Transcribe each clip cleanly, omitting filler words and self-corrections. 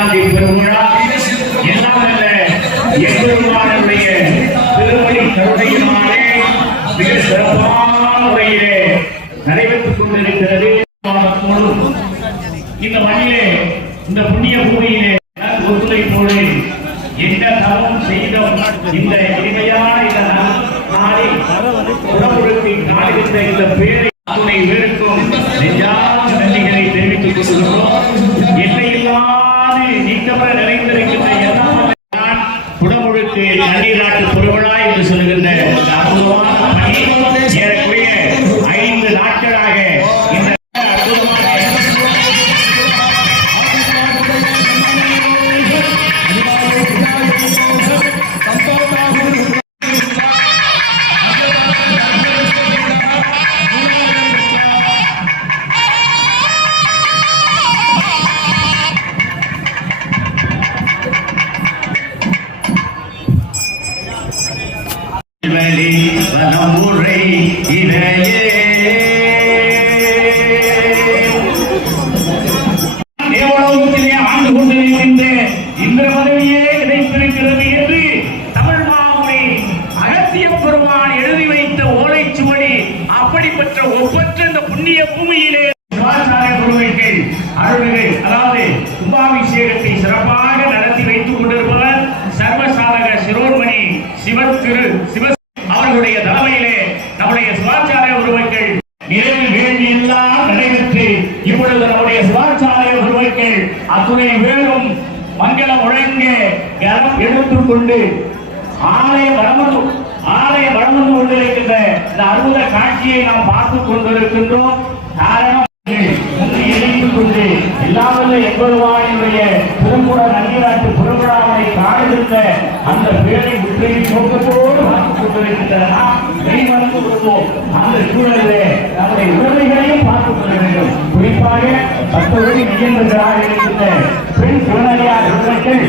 நல்லாந்தி பெருவிழா எல்லாம் அல்ல எம்பெருமானுடைய திருவடி கருணையினாலே மிக சிறப்பான முறையிலே நடைபெற்றுக் கொண்டிருக்கிறது. இந்த மண்ணிலே இந்த புண்ணிய பூமியிலே ஒத்துழைப்போடு என்ன தவம் செய்தோம் இந்த இனிமையான இந்த நாளில் உடம்புறுத்தி காடுகின்ற இந்த பேரை துணை வேறுக்கும் நெஞ்சார்ந்த நன்றிகளை தெரிவித்துக் கொள்கிறோம். எல்லையில்லாது நீக்கமர நிறைந்திருக்கின்ற எல்லாம் குடமுழுக்கு நன்னீராட்டு பெருவிழா என்று சொல்லுகின்ற அற்புதமான பணி ஏறக்குறைய 5 நாட்களாக இந்த முறை இடையே தேவலோகத்திலே ஆண்டு கொண்டிருக்கின்ற இந்த பதவியே கிடைத்திருக்கிறது என்று தமிழ் மாமுனி அகத்திய பெருமான் எழுதி வைத்த ஓலைச்சுவடி அப்படிப்பட்ட ஒப்பற்ற இந்த புண்ணிய பூமியிலே சிவாச்சாரிய குருவைகள் அருள்கள் அதாவது கும்பாபிஷேகத்தை சிறப்பாக நடத்தி வைத்துக் கொண்டிருப்பவர் சர்வசாதக சிரோன்மணி சிவ அவர்களுடைய தலைமையிலே நம்முடைய சிவாச்சாரிய உருவங்கள் நிறைவில் வேண்டியெல்லாம் நடைபெற்று இப்பொழுது நம்முடைய சிவாச்சாரிய உருவங்கள் அத்துணை வேறும் மங்களம் முழங்க எடுத்துக் கொண்டு ஆலயம் வளர்ந்து கொண்டிருக்கின்ற இந்த அற்புத காட்சியை நாம் பார்த்துக் கொண்டிருக்கின்றோம். காரணம் கொண்டு எல்லாமே எம்பெருமானுடைய திருமுற நன்னீராட்டு பெருவிழாவை காணுகின்ற அந்த பேரை முற்றிலும் நோக்கத்தோடு பார்த்துக் கொண்டிருக்கின்றன. மெய்மறந்து கொள்வோம். அந்த சூழலிலே நம்முடைய உரிமைகளையும் பார்த்துக் கொள்ள வேண்டும். குறிப்பாக 10 வழி மெய்யென்றாக இருக்கின்ற பெண் சிவனடியார் உரிமைகள்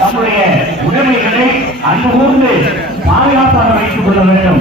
தங்களுடைய உடைமைகளை அன்பு கூர்ந்து பாதுகாப்பாக வைத்துக் கொள்ள வேண்டும்.